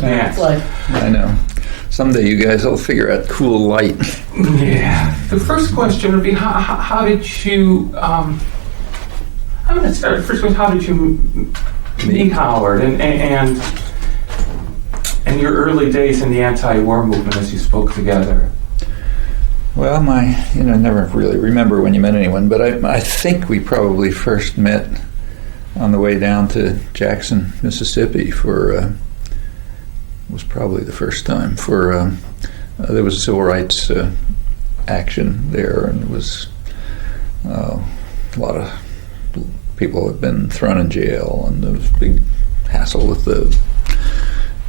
Yeah. It's life. I know. Someday you guys will figure out cool light. Yeah. The first question would be, how did you, I'm going to start. First question, how did you meet Howard and your early days in the anti-war movement as you spoke together? Well, never really remember when you met anyone, but I think we probably first met on the way down to Jackson, Mississippi was probably the first time for, there was a civil rights action there, and it was a lot of people had been thrown in jail, and there was a big hassle with the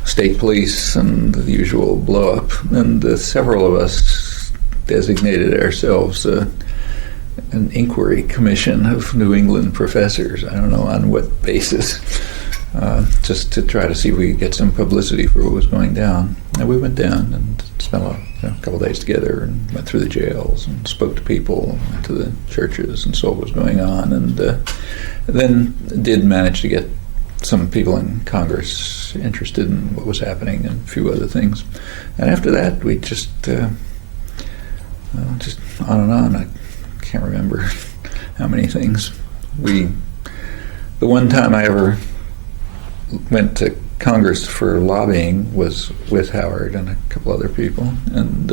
state police and the usual blow-up, and several of us designated ourselves an inquiry commission of New England professors. I don't know on what basis, just to try to see if we could get some publicity for what was going down. And we went down and spent a couple of days together and went through the jails and spoke to people, went to the churches and saw what was going on, and then did manage to get some people in Congress interested in what was happening and a few other things. And after that, we just on and on. I can't remember how many things. The one time I ever went to Congress for lobbying was with Howard and a couple other people, and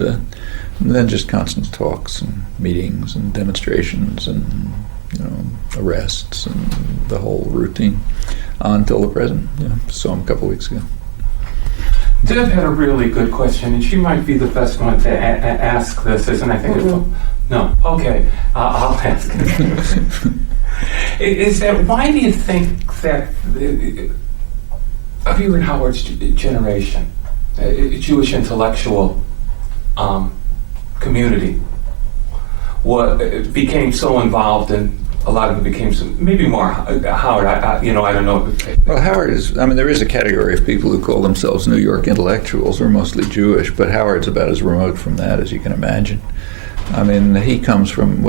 then just constant talks and meetings and demonstrations and arrests and the whole routine until the present. Saw him a couple weeks ago. Deb had a really good question, and she might be the best one to ask this, isn't I think no, okay, I'll ask it. Is that, why do you think that of you and Howard's generation, Jewish intellectual community, became so involved in a lot of it became maybe more Howard. I don't know. Well, Howard is. There is a category of people who call themselves New York intellectuals, who are mostly Jewish, but Howard's about as remote from that as you can imagine. He comes from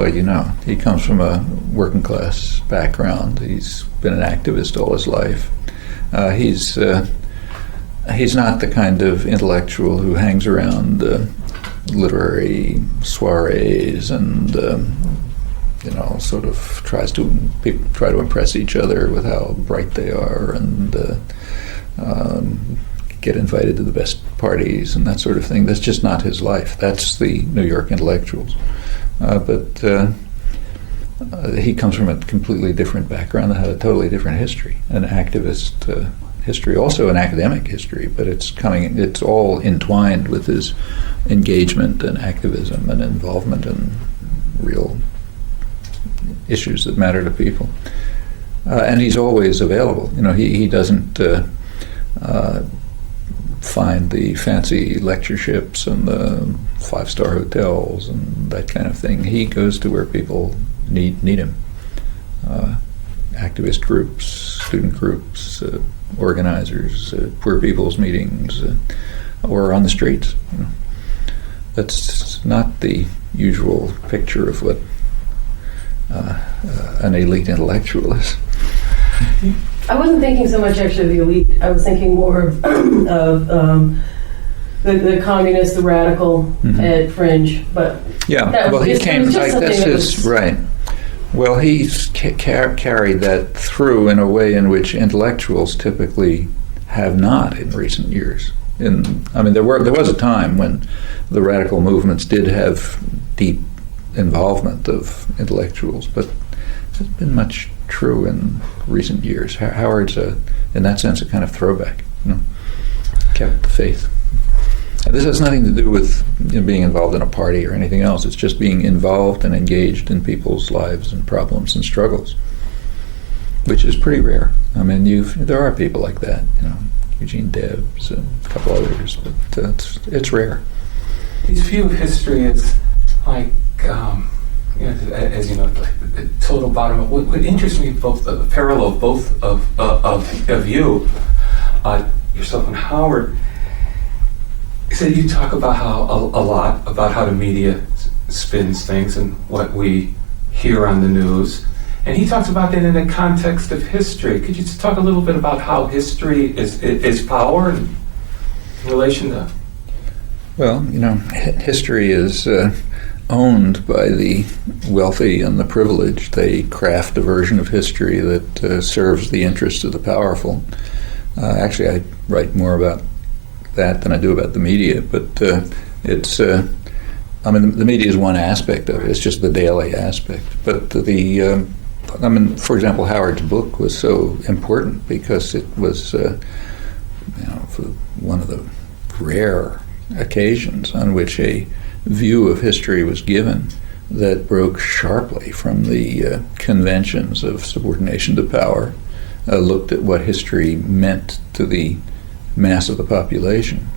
he comes from a working class background. He's been an activist all his life. He's not the kind of intellectual who hangs around literary soirees and sort of try to impress each other with how bright they are and get invited to the best parties and that sort of thing. That's just not his life. That's the New York intellectuals. But he comes from a completely different background that had a totally different history, an activist history, also an academic history, but it's all entwined with his engagement and activism and involvement in real issues that matter to people. And he's always available. He doesn't find the fancy lectureships and the five-star hotels and that kind of thing. He goes to where people need him. Activist groups, student groups, organizers, poor people's meetings, or on the streets. That's not the usual picture of what an elite intellectual is. I wasn't thinking so much actually of the elite. I was thinking more of the communist, the radical at fringe. But yeah, well, he came like that's his right. Well, he's carried that through in a way in which intellectuals typically have not in recent years. There was a time when the radical movements did have deep involvement of intellectuals, but there's been much true in recent years. Howard's in that sense a kind of throwback, kept the faith. And this has nothing to do with being involved in a party or anything else. It's just being involved and engaged in people's lives and problems and struggles, which is pretty rare. There are people like that, Eugene Debs and a couple others, but it's rare. His view of history is like, as you know, like the total bottom of what interests me, both the parallel of both of you, yourself and Howard. So you talk about a lot about how the media spins things and what we hear on the news, and he talks about that in the context of history. Could you just talk a little bit about how history is power? relation to? Well, history is owned by the wealthy and the privileged. They craft a version of history that serves the interests of the powerful. Actually, I write more about that than I do about the media, but it's, the media is one aspect of it. It's just the daily aspect. But for example, Howard's book was so important because it was, for one of the rare occasions on which a view of history was given that broke sharply from the conventions of subordination to power, looked at what history meant to the mass of the population.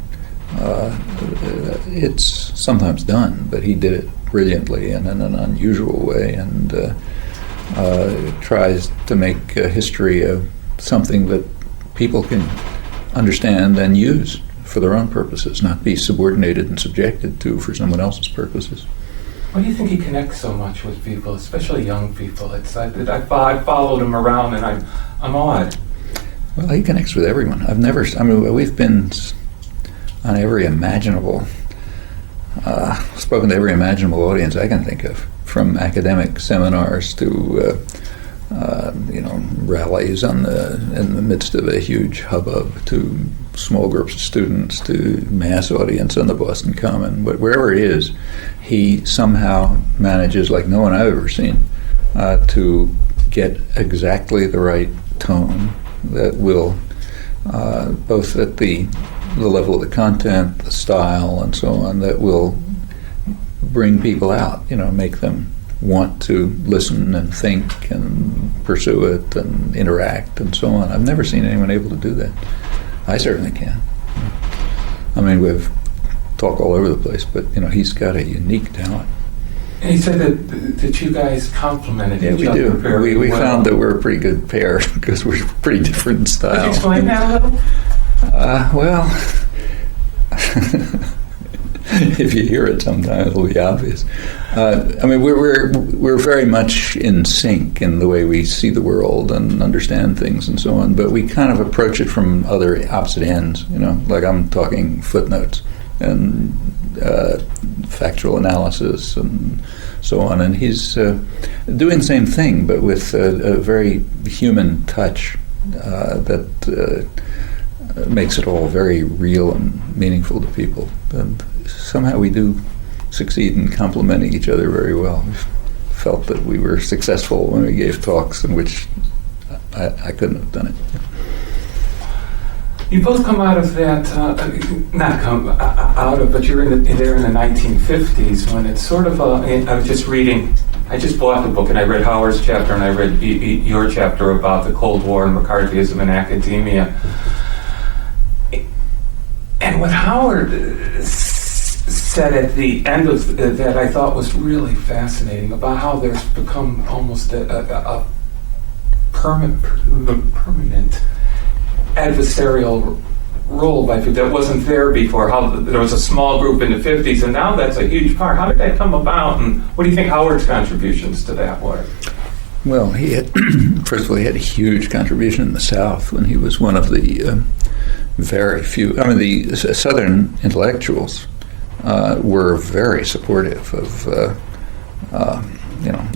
It's sometimes done, but he did it brilliantly and in an unusual way, and tries to make history something that people can understand and use for their own purposes, not be subordinated and subjected to for someone else's purposes. Why do you think he connects so much with people, especially young people? I followed him around, and I'm awed. Well, he connects with everyone. We've been on every imaginable, spoken to every imaginable audience I can think of, from academic seminars to rallies in the midst of a huge hubbub, to small groups of students, to mass audience on the Boston Common. But wherever he is, he somehow manages, like no one I've ever seen, to get exactly the right tone that will, both at the level of the content, the style, and so on, that will bring people out, make them want to listen and think and pursue it and interact and so on. I've never seen anyone able to do that. I certainly can. We've talked all over the place, but he's got a unique talent. And he said that you guys complemented each other. Yeah, we do. Very We well. found that we're a pretty good pair because we're pretty different in style. Could you explain that a little? Well, if you hear it sometime, it'll be obvious. We're very much in sync in the way we see the world and understand things and so on, but we kind of approach it from other opposite ends, like I'm talking footnotes and factual analysis and so on, and he's doing the same thing, but with a very human touch that makes it all very real and meaningful to people. And somehow we do succeed in complementing each other very well. We felt that we were successful when we gave talks in which I couldn't have done it. You both come out of that, not come out of, but you're there in the 1950s when it's sort of I was just reading, I just bought the book and I read Howard's chapter and I read your chapter about the Cold War and McCarthyism in academia. And what Howard said at the end of that I thought was really fascinating about how there's become almost a permanent adversarial role by people that wasn't there before. How there was a small group in the 50s, and now that's a huge part. How did that come about, and what do you think Howard's contributions to that were? Well, he had, first of all, he had a huge contribution in the South when he was one of the very few. The Southern intellectuals were very supportive of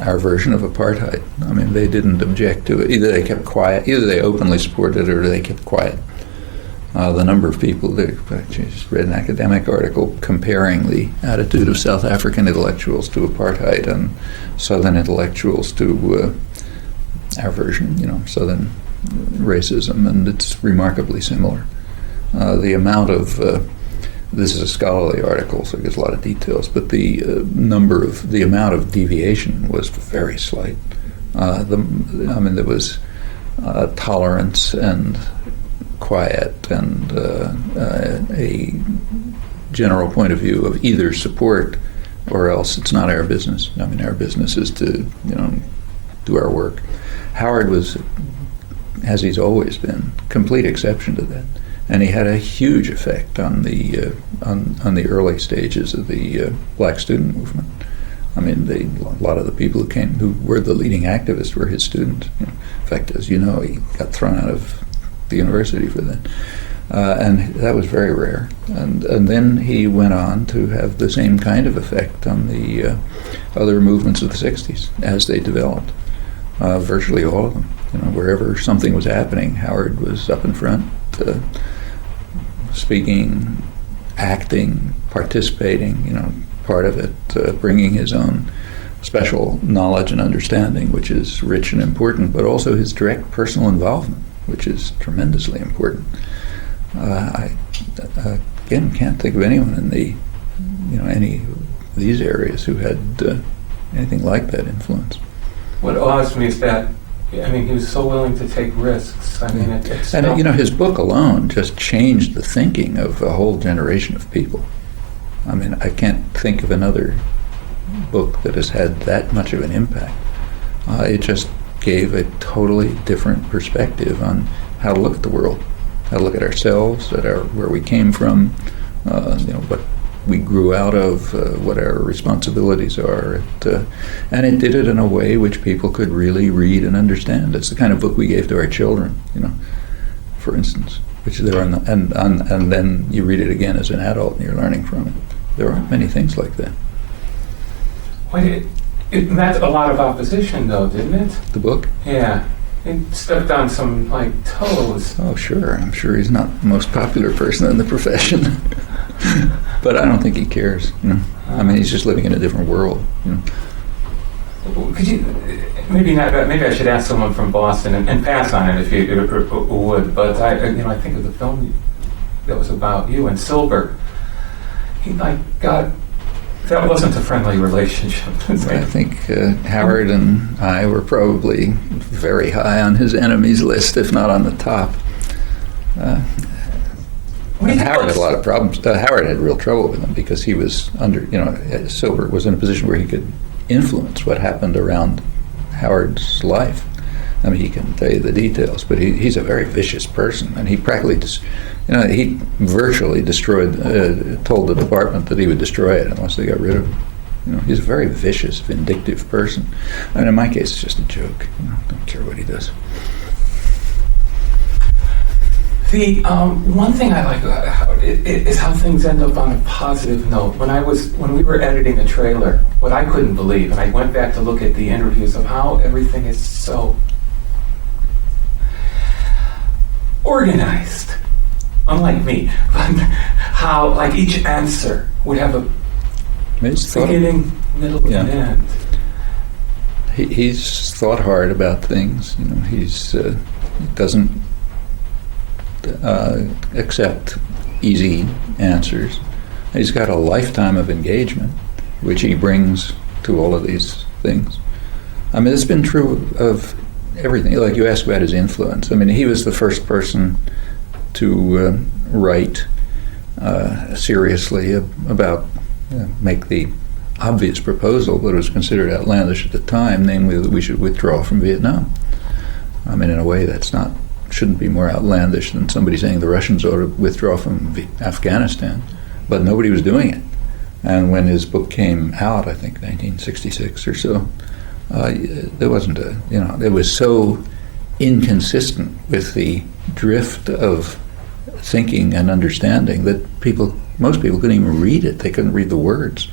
our version of apartheid. They didn't object to it. Either they kept quiet, either they openly supported it or they kept quiet. The number of people, I just read an academic article comparing the attitude of South African intellectuals to apartheid and Southern intellectuals to our version, Southern racism, and it's remarkably similar. The amount of this is a scholarly article, so it gives a lot of details, but the amount of deviation was very slight. There was tolerance and quiet and a general point of view of either support or else it's not our business. Our business is to, do our work. Howard was, as he's always been, complete exception to that. And he had a huge effect on the early stages of the black student movement. A lot of the people who were the leading activists were his students. In fact, as you know, he got thrown out of the university for that. And that was very rare. And then he went on to have the same kind of effect on the other movements of the 60s as they developed. Virtually all of them. Wherever something was happening, Howard was up in front, speaking, acting, participating, part of it, bringing his own special knowledge and understanding, which is rich and important, but also his direct personal involvement, which is tremendously important. I again can't think of anyone in any of these areas who had anything like that influence. What awes me is that, he was so willing to take risks. And his book alone just changed the thinking of a whole generation of people. I can't think of another book that has had that much of an impact. It just gave a totally different perspective on how to look at the world, how to look at ourselves, where we came from, what we grew out of, what our responsibilities are. And it did it in a way which people could really read and understand. It's the kind of book we gave to our children, for instance, which there are, and then you read it again as an adult and you're learning from it. There aren't many things like that. Wait, it met a lot of opposition, though, didn't it? The book? Yeah. It stepped on some, toes. Oh, sure. I'm sure he's not the most popular person in the profession. But I don't think he cares. He's just living in a different world. Could you, maybe I should ask someone from Boston and pass on it if you would, but I think of the film that was about you and Silver. That wasn't a friendly relationship. I think Howard and I were probably very high on his enemies list, if not on the top. Howard had a lot of problems. Howard had real trouble with him because he was Silver was in a position where he could influence what happened around Howard's life. He can tell you the details, but he's a very vicious person, and he practically he virtually told the department that he would destroy it unless they got rid of him. He's a very vicious, vindictive person. And in my case, it's just a joke. Don't care what he does. The one thing I like about Howard is how things end up on a positive note. When we were editing a trailer, what I couldn't believe, and I went back to look at the interviews of how everything is so organized. Unlike me, but how each answer would have a beginning, middle, and end. He's thought hard about things. He doesn't accept easy answers. He's got a lifetime of engagement, which he brings to all of these things. It's been true of everything. Like you asked about his influence. He was the first person to write seriously about, make the obvious proposal that was considered outlandish at the time, namely that we should withdraw from Vietnam. In a way that's shouldn't be more outlandish than somebody saying the Russians ought to withdraw from Afghanistan, but nobody was doing it. And when his book came out, I think 1966 or so, there wasn't it was so inconsistent with the drift of thinking and understanding that most people couldn't even read it. They couldn't read the words.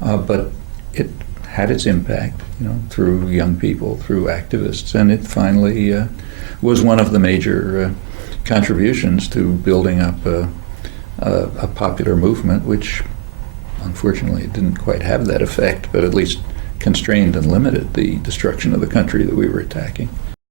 But it had its impact, through young people, through activists, and it finally was one of the major contributions to building up a popular movement, which unfortunately didn't quite have that effect, but at least constrained and limited the destruction of the country that we were attacking.